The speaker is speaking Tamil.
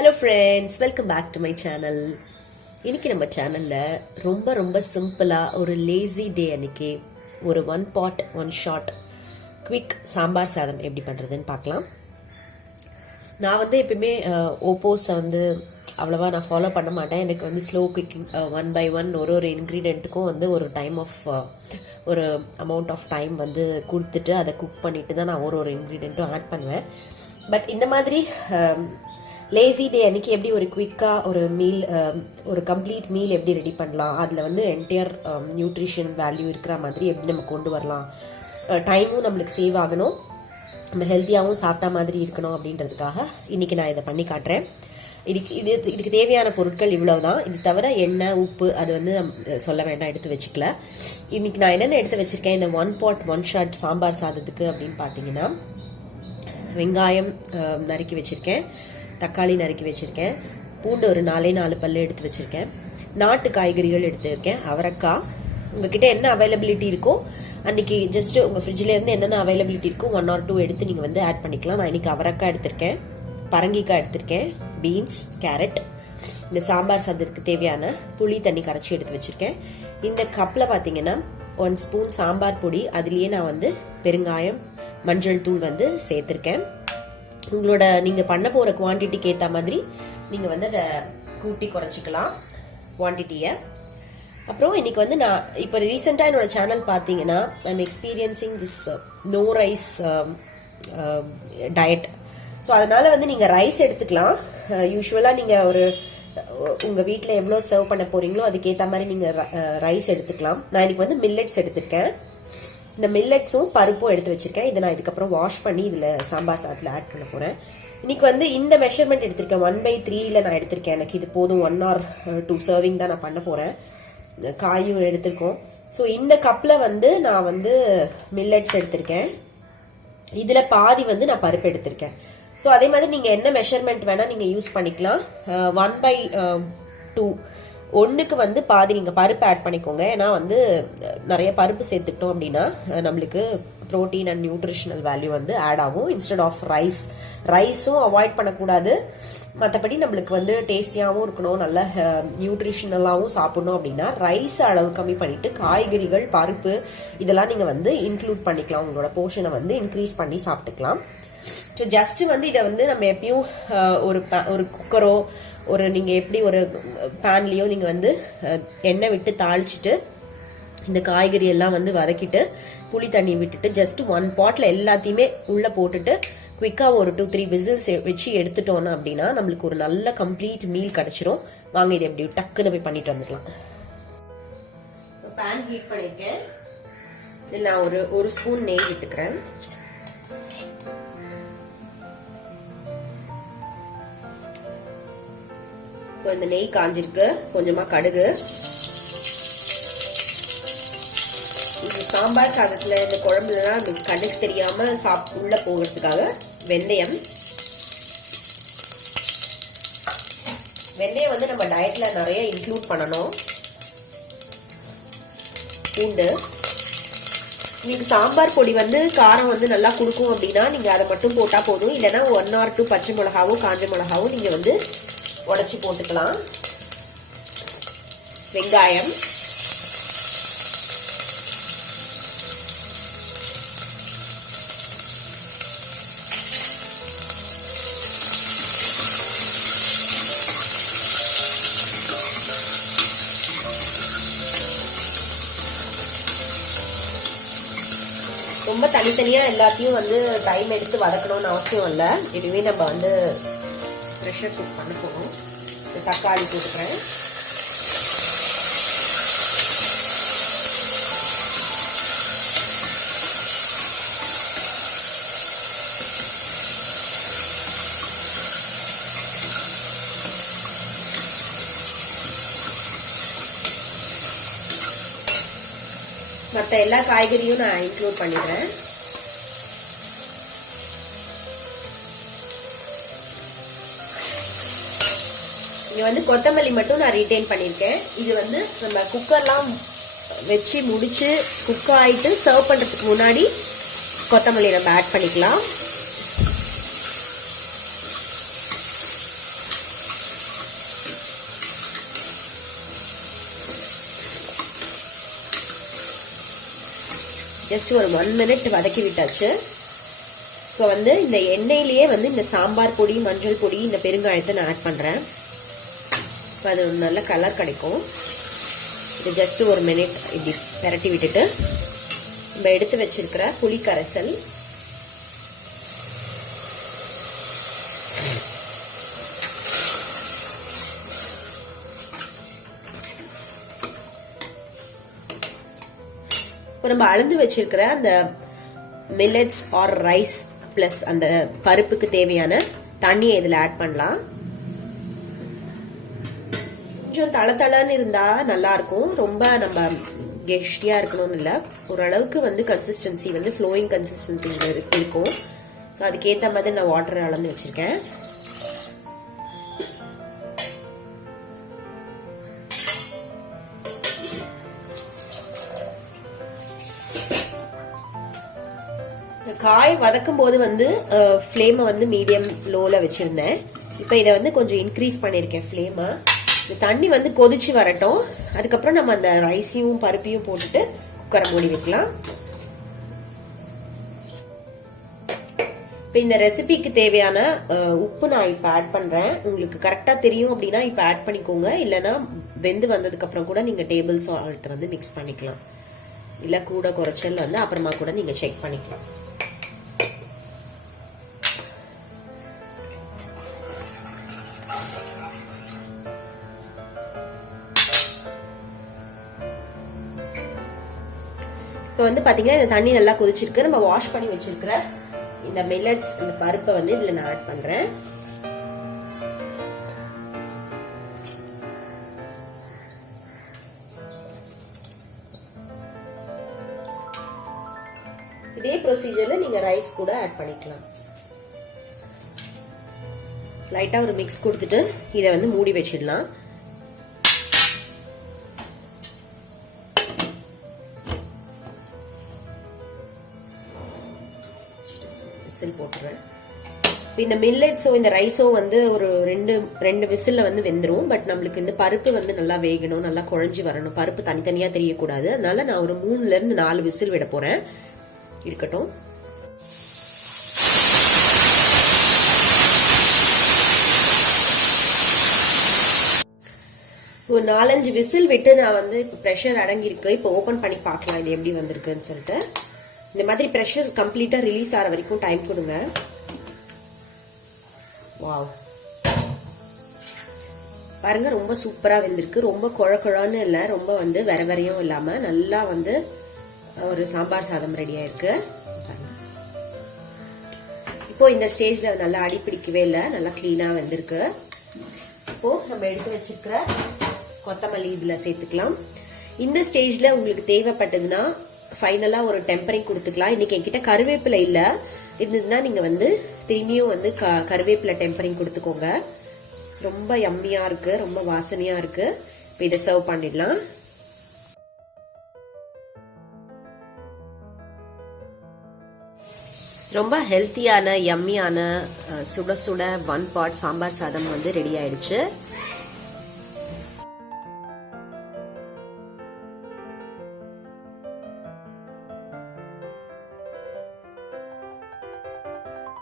Hello friends, welcome back to my channel. இன்னைக்கு நம்ம சேனல்ல ரொம்ப சிம்பிளா ஒரு லேசி டே அன்னைக்கு ஒரு one pot one shot quick sambar சாதம் எப்படி பண்றதுன்னு பார்க்கலாம். நான் எப்பவுமே ஓப்போஸ் அவ்வளவா நான் ஃபாலோ பண்ண மாட்டேன். எனக்கு slow cooking one by one ஒரு இன்க்ரீடியண்ட்டுக்கும் ஒரு டைம் ஆஃப் ஒரு அமௌண்ட் ஆஃப் டைம் கொடுத்துட்டு அதை குக் பண்ணிட்டு தான் நான் ஒரு இன்க்ரீடியண்ட்டும் ஆட் பண்ணுவேன். பட் இந்த மாதிரி லேசி டே அன்னைக்கு எப்படி ஒரு குவிக்காக ஒரு மீல் ஒரு கம்ப்ளீட் மீல் எப்படி ரெடி பண்ணலாம், அதில் என்டையர் நியூட்ரிஷன் வேல்யூ இருக்கிற மாதிரி எப்படி நம்ம கொண்டு வரலாம், டைமும் நம்மளுக்கு சேவ் ஆகணும், நம்ம ஹெல்த்தியாகவும் சாப்பிட்டா மாதிரி இருக்கணும் அப்படின்றதுக்காக இன்றைக்கி நான் இதை பண்ணி காட்டுறேன். இதுக்கு தேவையான பொருட்கள் இவ்வளவு தான். இது தவிர எண்ணெய் உப்பு அது சொல்ல வேண்டாம், எடுத்து வச்சுக்கல. இன்னைக்கு நான் என்னென்ன எடுத்து வச்சுருக்கேன் இந்த one pot one shot sambar சாதத்துக்கு அப்படின்னு பார்த்தீங்கன்னா, வெங்காயம் நறுக்கி வச்சுருக்கேன், தக்காளி நறுக்கி வச்சுருக்கேன், பூண்டு ஒரு 4 பல்லு எடுத்து வச்சுருக்கேன், நாட்டு காய்கறிகள் எடுத்துருக்கேன், அவரைக்காய். உங்ககிட்ட என்ன அவைலபிலிட்டி இருக்கோ அன்றைக்கி ஜஸ்ட்டு உங்கள் ஃப்ரிட்ஜிலேருந்து என்னென்ன அவைலபிலிட்டி இருக்கோ 1 or 2 எடுத்து நீங்கள் ஆட் பண்ணிக்கலாம். நான் இன்றைக்கி அவரைக்காய் எடுத்திருக்கேன், பரங்கிக்காய் எடுத்திருக்கேன், பீன்ஸ், கேரட். இந்த சாம்பார் சாதத்துக்கு தேவையான புளி தண்ணி கரைச்சி எடுத்து வச்சுருக்கேன். இந்த கப்பில் பார்த்தீங்கன்னா 1 ஸ்பூன் சாம்பார் பொடி, அதுலேயே நான் பெருங்காயம் மஞ்சள் தூள் சேர்த்துருக்கேன். உங்களோட நீங்கள் பண்ண போகிற குவான்டிட்டிக்கு ஏற்ற மாதிரி நீங்கள் அதை கூட்டி குறைச்சிக்கலாம் குவான்டிட்டியை. அப்புறம் இன்னைக்கு நான் இப்போ ரீசெண்டாக என்னோட சேனல் பார்த்தீங்கன்னா I'm experiencing this no rice diet. So அதனால் நீங்கள் ரைஸ் எடுத்துக்கலாம். யூஸ்வலாக நீங்கள் உங்கள் வீட்டில் எவ்வளோ சர்வ் பண்ண போகிறீங்களோ அதுக்கேற்ற மாதிரி நீங்கள் ரைஸ் எடுத்துக்கலாம். நான் இன்னைக்கு மில்லட்ஸ் எடுத்துருக்கேன். இந்த மில்லட்ஸும் பருப்பும் எடுத்து வச்சிருக்கேன். இதை நான் இதுக்கப்புறம் வாஷ் பண்ணி இதில் சாம்பார் சாதத்தில் ஆட் பண்ண போகிறேன். இன்னைக்கு இந்த மெஷர்மெண்ட் எடுத்திருக்கேன், 1/3 நான் எடுத்திருக்கேன். எனக்கு இது போதும், 1 or 2 சர்விங் தான் நான் பண்ண போகிறேன். காயும் எடுத்திருக்கோம். ஸோ இந்த கப்பில் நான் மில்லட்ஸ் எடுத்திருக்கேன். இதில் பாதி நான் பருப்பு எடுத்திருக்கேன். ஸோ அதே மாதிரி நீங்கள் என்ன மெஷர்மெண்ட் வேணால் நீங்கள் யூஸ் பண்ணிக்கலாம். 1/2 ஒன்றுக்கு பாதி நீங்கள் பருப்பு ஆட் பண்ணிக்கோங்க. ஏன்னா நிறைய பருப்பு சேர்த்துக்கிட்டோம் அப்படின்னா நம்மளுக்கு protein and nutritional value add ஆகும் இன்ஸ்டெட் ஆஃப் ரைஸும் அவாய்ட் பண்ணக்கூடாது. மற்றபடி நம்மளுக்கு டேஸ்டியாகவும் இருக்கணும், நல்ல நியூட்ரிஷனலாகவும் சாப்பிடணும் அப்படின்னா ரைஸ் அளவு கம்மி பண்ணிட்டு காய்கறிகள் பருப்பு இதெல்லாம் நீங்கள் இன்க்ளூட் பண்ணிக்கலாம். உங்களோட போர்ஷனை இன்க்ரீஸ் பண்ணி சாப்பிட்டுக்கலாம். ஸோ ஜஸ்ட் இதை நம்ம எப்பயும் ஒரு குக்கரோ நீங்கள் எப்படி ஒரு பேன்லேயோ நீங்கள் எண்ணெய் விட்டு தாளிச்சிட்டு இந்த காய்கறி எல்லாம் வதக்கிட்டு புளி தண்ணி விட்டுட்டு ஜஸ்ட் 1 பாட்டில் எல்லாத்தையுமே உள்ளே போட்டுட்டு குவிக்காக ஒரு 2-3 விசில்ஸ் வச்சு எடுத்துட்டோன்னா அப்படின்னா நம்மளுக்கு ஒரு நல்ல கம்ப்ளீட் மீல் கிடச்சிரும். வாங்க இதை எப்படி டக்குன்னு போய் பண்ணிட்டு வந்துடலாம். பேன் ஹீட் பண்ணியிருக்கேன். இதில் நான் ஒரு ஸ்பூன் நெய் விட்டுக்கிறேன். இப்போ இந்த நெய் காஞ்சிருக்கு, கொஞ்சமா கடுகு. இந்த சாம்பார் சாதத்துல இந்த குழம்புலாம் கண்ணுக்கு தெரியாம உள்ள போகிறதுக்காக வெந்தயம். வெந்தயம் நம்ம டயட்ல நிறைய இன்க்ளூட் பண்ணணும். பூண்டு. நீங்க சாம்பார் பொடி காரம் நல்லா கொடுக்கும் அப்படின்னா நீங்க அதை மட்டும் போட்டா போதும். இல்லைன்னா 1 or 2 பச்சை மிளகாவும் காஞ்ச மிளகாவும் நீங்க உடைச்சி போட்டுக்கலாம். வெங்காயம், ரொம்ப தனித்தனியா எல்லாத்தையும் டைம் எடுத்து வதக்கணும்னு அவசியம் இல்லை. இதுவே நம்ம ப்ரெஷர் குக் பண்ண போகிறோம். தக்காளி போட்டுக்கிறேன். மற்ற எல்லா காய்கறியும் நான் இன்க்ளூட் பண்ணிடுறேன். இங்க கொத்தமல்லி மட்டும் நான் ரீடைன் பண்ணியிருக்கேன். இது நம்ம குக்கர்லாம் வச்சு முடிச்சு குக் ஆயிட்டு சர்வ் பண்றதுக்கு முன்னாடி கொத்தமல்லி நம்ம ஆட் பண்ணிக்கலாம். ஜஸ்ட் ஒரு 1 மினிட் வதக்கி விட்டாச்சு. இப்போ வந்து இந்த எண்ணெயிலேயே வந்து இந்த சாம்பார் பொடி, மஞ்சள் பொடி, இந்த பெருங்காயத்தை நான் ஆட் பண்ணுறேன். இப்போ அது ஒரு நல்ல கலர் கிடைக்கும். இது ஜஸ்ட் ஒரு மினிட் இப்படி பெரட்டி விட்டுட்டு நம்ம எடுத்து வச்சிருக்கிற புளி கரைசல், இப்போ நம்ம அளந்து வச்சிருக்கிற அந்த மில்லட்ஸ் ஆர் ரைஸ் பிளஸ் அந்த பருப்புக்கு தேவையான தண்ணியை இதில் ஆட் பண்ணலாம். கொஞ்சம் தளன்னு இருந்தா நல்லா இருக்கும். ரொம்ப நம்ம கெஸ்டியா இருக்கணும்னு இல்லை, ஓரளவுக்கு வந்து கன்சிஸ்டன்சி வந்து ஃப்ளோயிங் கன்சிஸ்டன்சி இருக்கும். ஸோ அதுக்கேற்ற மாதிரி நான் வாட்டர் அளந்து வச்சிருக்கேன். காய் வதக்கும் போது வந்து ஃப்ளேமை வந்து மீடியம் லோவில் வச்சுருந்தேன். இப்போ இதை வந்து கொஞ்சம் இன்க்ரீஸ் பண்ணியிருக்கேன் ஃப்ளேமை. இந்த தண்ணி வந்து கொதிச்சு வரட்டும். அதுக்கப்புறம் நம்ம அந்த ரைஸையும் பருப்பையும் போட்டுட்டு குக்கரை மூடி வைக்கலாம். இப்போ இந்த ரெசிபிக்கு தேவையான உப்பு நான் இப்போ ஆட் பண்ணுறேன். உங்களுக்கு கரெக்டாக தெரியும் அப்படின்னா இப்போ ஆட் பண்ணிக்கோங்க. இல்லைன்னா வெந்து வந்ததுக்கப்புறம் கூட நீங்கள் டேபிள் சால்ட் வந்து மிக்ஸ் பண்ணிக்கலாம். இல்லை கூட குறைச்சல் வந்து அப்புறமா கூட நீங்கள் செக் பண்ணிக்கலாம். இப்போ வந்து பார்த்தீங்கன்னா இந்த தண்ணி நல்லா கொதிச்சிருக்கு. நம்ம வாஷ் பண்ணி வச்சிருக்கிற இந்த மில்லட்ஸ், இந்த பருப்பை வந்து இதில் நான் ஆட் பண்ணுறேன். இதே ப்ரொசீஜர்ல நீங்க ரைஸ் கூட ஆட் பண்ணிக்கலாம். லைட்டா ஒரு மிக்ஸ் கொடுத்துட்டு இதை வந்து மூடி வச்சிடலாம். விசில் போட்டுறேன். இந்த மில்லட்ஸோ இந்த ரைஸோ வந்து ஒரு ரெண்டு விசில்ல வந்து வெந்துடும். பட் நம்மளுக்கு இந்த பருப்பு வந்து நல்லா வேகணும், நல்லா குழஞ்சி வரணும், பருப்பு தனித்தனியா தெரியக்கூடாது. அதனால நான் ஒரு 3ல இருந்து 4 விசில் விட போறேன். இருக்கட்டும். ஒரு 4-5 விசில் விட்டு நான் வந்து இப்போ ப்ரெஷர் அடங்கியிருக்கு. இப்போ ஓப்பன் பண்ணி பார்க்கலாம் இது எப்படி வந்திருக்குன்னு சொல்லிட்டு. இந்த மாதிரி ப்ரெஷர் கம்ப்ளீட்டா ரிலீஸ் ஆகிற வரைக்கும் டைம் கொடுங்க. வாவ், பாருங்க ரொம்ப சூப்பரா வெந்திருக்கு. ரொம்ப குழக்குழான்னு இல்லை, ரொம்ப வந்து வெரையும் இல்லாம நல்லா வந்து ஒரு சாம்பார் சாதம் ரெடி ஆயிருக்கு. இப்போ இந்த ஸ்டேஜ்ல நல்லா அடி பிடிக்கவே இல்லை, நல்லா கிளீனா வந்திருக்கு. இப்போ நம்ம எடுத்து வச்சிருக்கிற கொத்தமல்லி இதுல சேர்த்துக்கலாம். இந்த ஸ்டேஜ்ல உங்களுக்கு தேவைப்பட்டதுன்னா ஃபைனலா ஒரு டெம்பரிங் கொடுத்துக்கலாம். இன்னைக்கு என்கிட்ட கருவேப்பிலை இல்லை, இருந்ததுன்னா நீங்க வந்து திரும்பியும் வந்து கருவேப்பிலை டெம்பரிங் கொடுத்துக்கோங்க. ரொம்ப யம்மியா இருக்கு, ரொம்ப வாசனையா இருக்கு. இப்போ இதை சர்வ் பண்ணிடலாம். ரொம்ப ஹெல்த்தியான யம்மியான சுட சுட 1 பாட் சாம்பார் சாதம் வந்து ரெடி ஆயிடுச்சு.